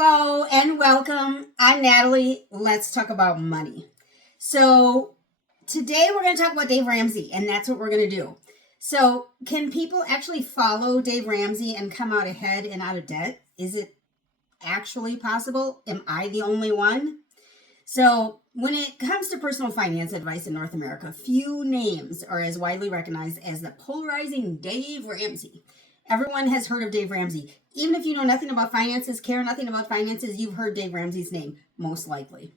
Hello and welcome. I'm Natalie. Let's talk about money. So, today we're going to talk about Dave Ramsey, and that's what we're going to do. So, can people actually follow Dave Ramsey and come out ahead and out of debt? Is it actually possible? Am I the only one? So, when it comes to personal finance advice in North America, few names are as widely recognized as the polarizing Dave Ramsey. Everyone has heard of Dave Ramsey. Even if you know nothing about finances, care nothing about finances, you've heard Dave Ramsey's name, most likely.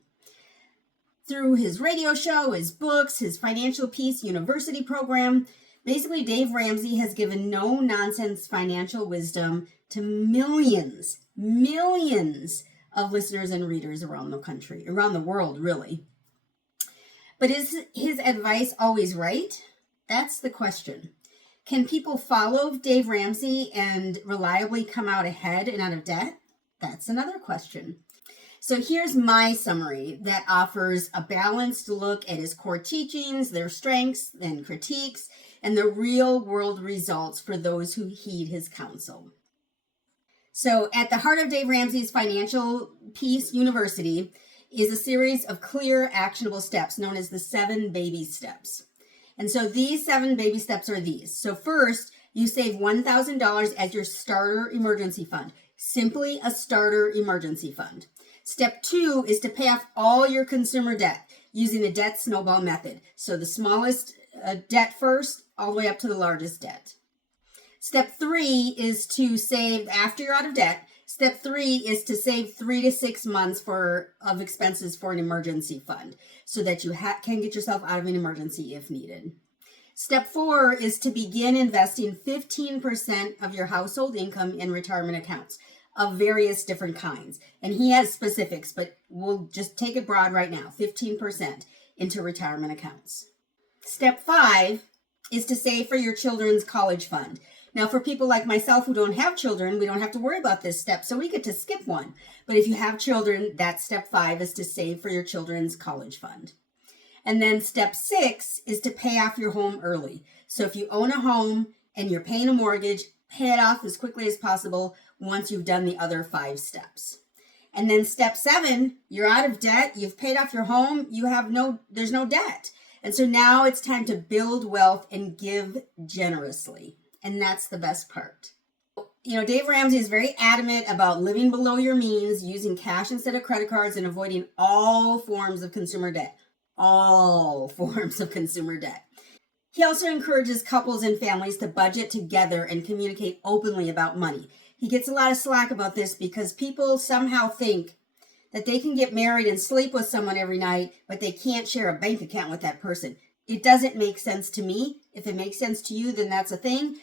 Through his radio show, his books, his Financial Peace University program, basically Dave Ramsey has given no-nonsense financial wisdom to millions of listeners and readers around the country, around the world, really. But is his advice always right? That's the question. Can people follow Dave Ramsey and reliably come out ahead and out of debt? That's another question. So here's my summary that offers a balanced look at his core teachings, their strengths and critiques, and the real world results for those who heed his counsel. So at the heart of Dave Ramsey's Financial Peace University is a series of clear, actionable steps known as the 7 baby steps. And so these 7 baby steps are these. So first, you save $1,000 as your starter emergency fund. Simply a starter emergency fund. Step 2 is to pay off all your consumer debt using the debt snowball method. So the smallest debt first, all the way up to the largest debt. Step 3 is to save after you're out of debt. Step 3 is to save 3 to 6 months of expenses for an emergency fund so that you can get yourself out of an emergency if needed. Step 4 is to begin investing 15% of your household income in retirement accounts of various different kinds. And he has specifics, but we'll just take it broad right now, 15% into retirement accounts. Step 5 is to save for your children's college fund. Now, for people like myself who don't have children, we don't have to worry about this step, so we get to skip one. But if you have children, that's step 5 is to save for your children's college fund. And then step 6 is to pay off your home early. So if you own a home and you're paying a mortgage, pay it off as quickly as possible once you've done the other 5 steps. And then step 7, you're out of debt, you've paid off your home, there's no debt. And so now it's time to build wealth and give generously. And that's the best part. You know, Dave Ramsey is very adamant about living below your means, using cash instead of credit cards, and avoiding all forms of consumer debt. All forms of consumer debt. He also encourages couples and families to budget together and communicate openly about money. He gets a lot of slack about this because people somehow think that they can get married and sleep with someone every night, but they can't share a bank account with that person. It doesn't make sense to me. If it makes sense to you, then that's a thing.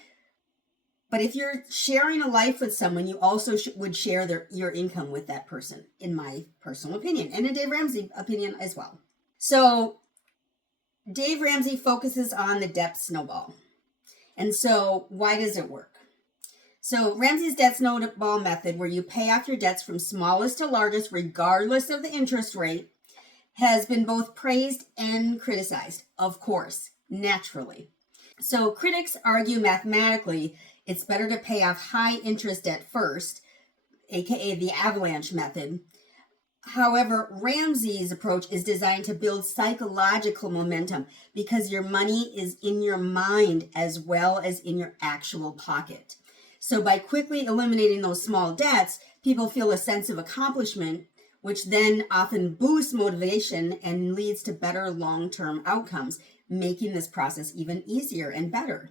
But if you're sharing a life with someone, you also would share your income with that person, in my personal opinion, and in Dave Ramsey's opinion as well. So Dave Ramsey focuses on the debt snowball. And so why does it work? So Ramsey's debt snowball method, where you pay off your debts from smallest to largest, regardless of the interest rate, has been both praised and criticized, of course, naturally. So critics argue mathematically it's better to pay off high interest debt first, aka the avalanche method. However, Ramsey's approach is designed to build psychological momentum because your money is in your mind as well as in your actual pocket. So by quickly eliminating those small debts, people feel a sense of accomplishment, which then often boosts motivation and leads to better long-term outcomes, making this process even easier and better.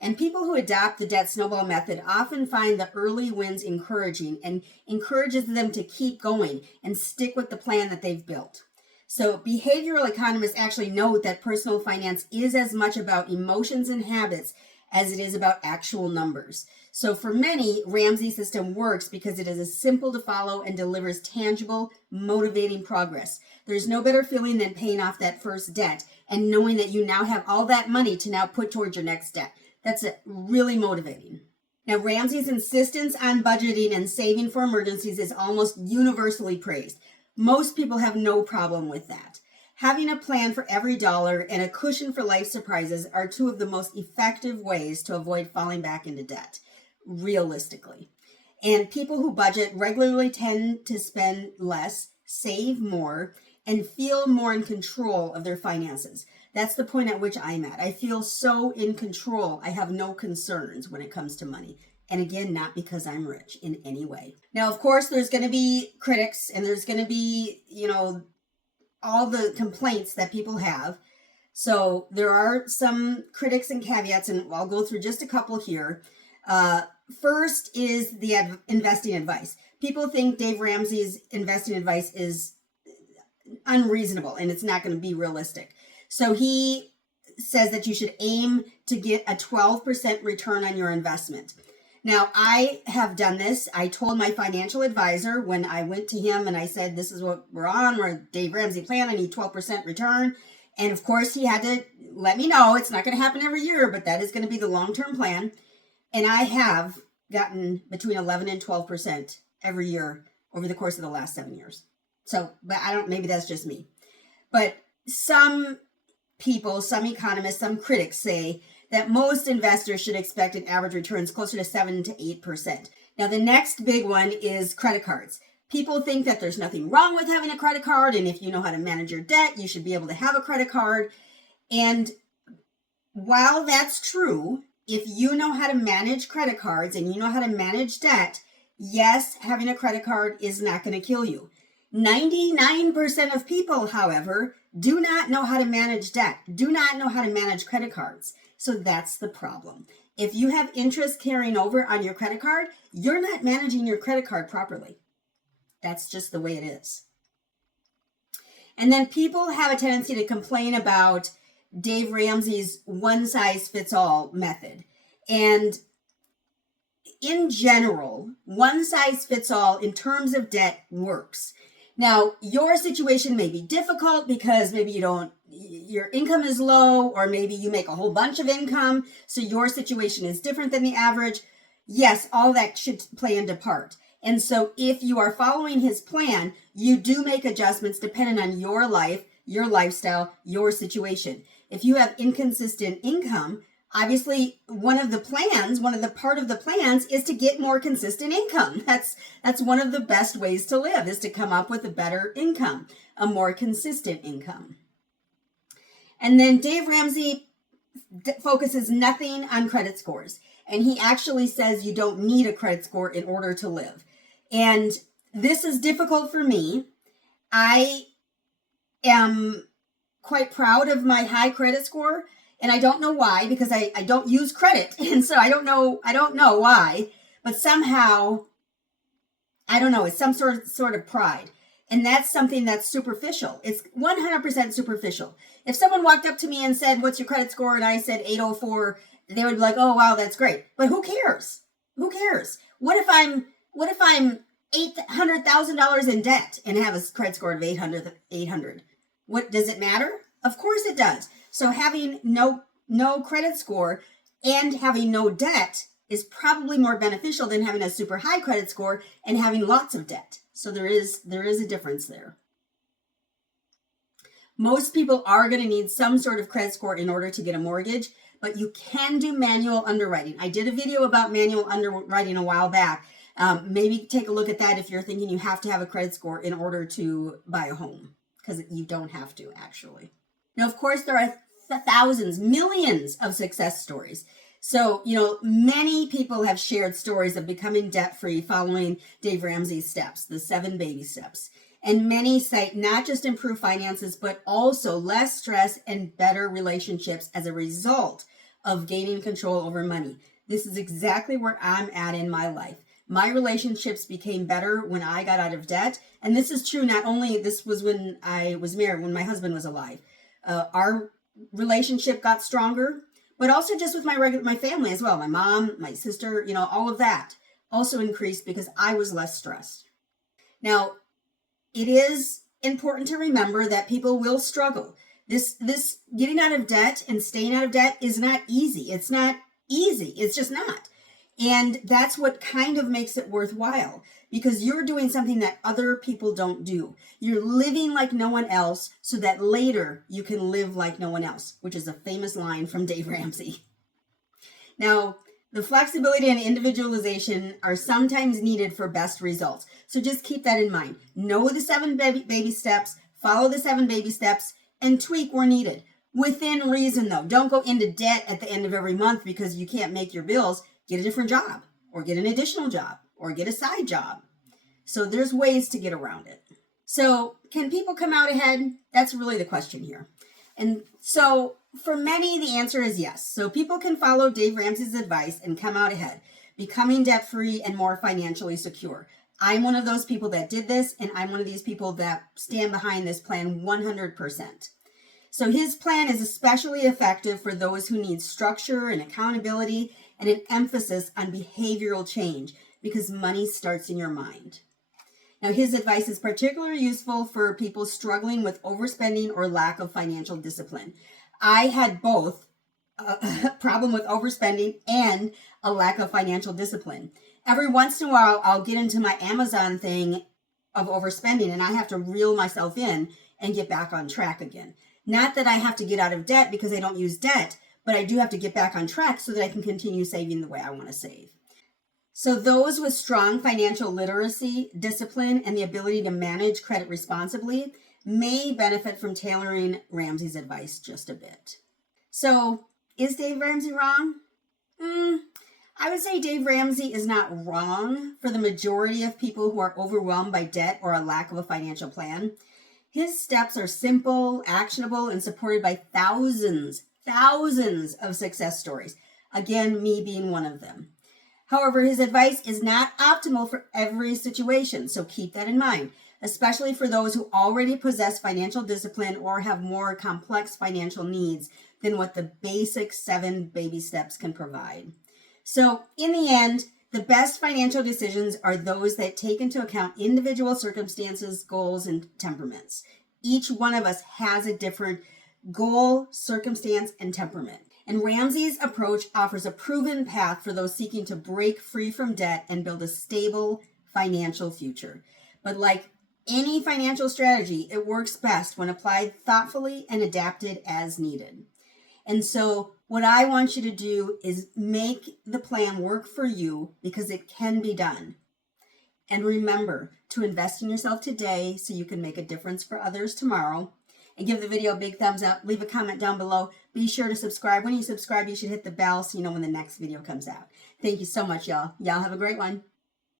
And people who adopt the debt snowball method often find the early wins encouraging and encourages them to keep going and stick with the plan that they've built. So behavioral economists actually note that personal finance is as much about emotions and habits as it is about actual numbers. So for many, Ramsey's system works because it is simple to follow and delivers tangible, motivating progress. There's no better feeling than paying off that first debt and knowing that you now have all that money to now put towards your next debt. That's really motivating. Now, Ramsey's insistence on budgeting and saving for emergencies is almost universally praised. Most people have no problem with that. Having a plan for every dollar and a cushion for life surprises are 2 of the most effective ways to avoid falling back into debt, realistically. And people who budget regularly tend to spend less, save more, and feel more in control of their finances. That's the point at which I'm at. I feel so in control. I have no concerns when it comes to money. And again, not because I'm rich in any way. Now, of course, there's going to be critics and there's going to be, all the complaints that people have. So there are some critics and caveats, and I'll go through just a couple here. First is the investing advice. People think Dave Ramsey's investing advice is unreasonable and it's not going to be realistic. So he says that you should aim to get a 12% return on your investment. Now, I have done this. I told my financial advisor when I went to him and I said, this is what we're on. We're a Dave Ramsey plan. I need 12% return. And of course, he had to let me know it's not going to happen every year, but that is going to be the long-term plan. And I have gotten between 11 and 12% every year over the course of the last 7 years. So, but maybe that's just me. But some people, some economists, some critics say that most investors should expect an average returns closer to 7 to 8%. Now, the next big one is credit cards. People think that there's nothing wrong with having a credit card, and if you know how to manage your debt, you should be able to have a credit card. And while that's true, if you know how to manage credit cards and you know how to manage debt, yes, having a credit card is not going to kill you. 99% of people, however, do not know how to manage debt, do not know how to manage credit cards. So that's the problem. If you have interest carrying over on your credit card, you're not managing your credit card properly. That's just the way it is. And then people have a tendency to complain about Dave Ramsey's one-size-fits-all method. And in general, one-size-fits-all in terms of debt works. Now, your situation may be difficult because maybe your income is low, or maybe you make a whole bunch of income, so your situation is different than the average. Yes, all that should play into part. And so if you are following his plan, you do make adjustments depending on your life, your lifestyle, your situation. If you have inconsistent income, obviously one of the plans is to get more consistent income. That's one of the best ways to live, is to come up with a better income, a more consistent income. And then Dave Ramsey focuses nothing on credit scores. And he actually says you don't need a credit score in order to live. And this is difficult for me. I am quite proud of my high credit score. And I don't know why, because I don't use credit. And so I don't know why. But somehow, I don't know, it's some sort of pride. And that's something that's superficial. It's 100% superficial. If someone walked up to me and said, what's your credit score? And I said 804, they would be like, oh, wow, that's great. But who cares? Who cares? What if I'm $800,000 in debt and have a credit score of 800? What does it matter? Of course it does. So having no credit score and having no debt is probably more beneficial than having a super high credit score and having lots of debt. So there is a difference there. Most people are going to need some sort of credit score in order to get a mortgage, but you can do manual underwriting. I did a video about manual underwriting a while back. Maybe take a look at that if you're thinking you have to have a credit score in order to buy a home, because you don't have to actually. Now, of course, there are thousands, millions of success stories. So, many people have shared stories of becoming debt-free following Dave Ramsey's steps, the 7 baby steps. And many cite not just improved finances, but also less stress and better relationships as a result of gaining control over money. This is exactly where I'm at in my life. My relationships became better when I got out of debt. And this is true, this was when I was married, when my husband was alive. Our relationship got stronger, but also just with my family as well. My mom, my sister, all of that also increased because I was less stressed. Now, it is important to remember that people will struggle. This getting out of debt and staying out of debt is not easy. It's not easy. It's just not. And that's what kind of makes it worthwhile, because you're doing something that other people don't do. You're living like no one else so that later you can live like no one else, which is a famous line from Dave Ramsey. Now, The flexibility and individualization are sometimes needed for best results. So just keep that in mind. Know the 7 baby steps, follow the 7 baby steps, and tweak where needed. Within reason, though. Don't go into debt at the end of every month because you can't make your bills. Get a different job, or get an additional job, or get a side job. So there's ways to get around it. So can people come out ahead? That's really the question here. And so for many, the answer is yes. So people can follow Dave Ramsey's advice and come out ahead, becoming debt-free and more financially secure. I'm one of those people that did this, and I'm one of these people that stand behind this plan 100%. So his plan is especially effective for those who need structure and accountability and an emphasis on behavioral change, because money starts in your mind. Now, his advice is particularly useful for people struggling with overspending or lack of financial discipline. I had both a problem with overspending and a lack of financial discipline. Every once in a while, I'll get into my Amazon thing of overspending, and I have to reel myself in and get back on track again. Not that I have to get out of debt because I don't use debt, but I do have to get back on track so that I can continue saving the way I want to save. So those with strong financial literacy, discipline, and the ability to manage credit responsibly may benefit from tailoring Ramsey's advice just a bit. So is Dave Ramsey wrong? I would say Dave Ramsey is not wrong for the majority of people who are overwhelmed by debt or a lack of a financial plan. His steps are simple, actionable, and supported by thousands of success stories. Again, me being one of them. However, his advice is not optimal for every situation, so keep that in mind, especially for those who already possess financial discipline or have more complex financial needs than what the basic 7 baby steps can provide. So, in the end, the best financial decisions are those that take into account individual circumstances, goals, and temperaments. Each one of us has a different goal, circumstance, and temperament. And Ramsey's approach offers a proven path for those seeking to break free from debt and build a stable financial future. But like any financial strategy, it works best when applied thoughtfully and adapted as needed. And so what I want you to do is make the plan work for you, because it can be done. And remember to invest in yourself today so you can make a difference for others tomorrow. And give the video a big thumbs up. Leave a comment down below. Be sure to subscribe. When you subscribe, you should hit the bell so you know when the next video comes out. Thank you so much, y'all. Y'all have a great one.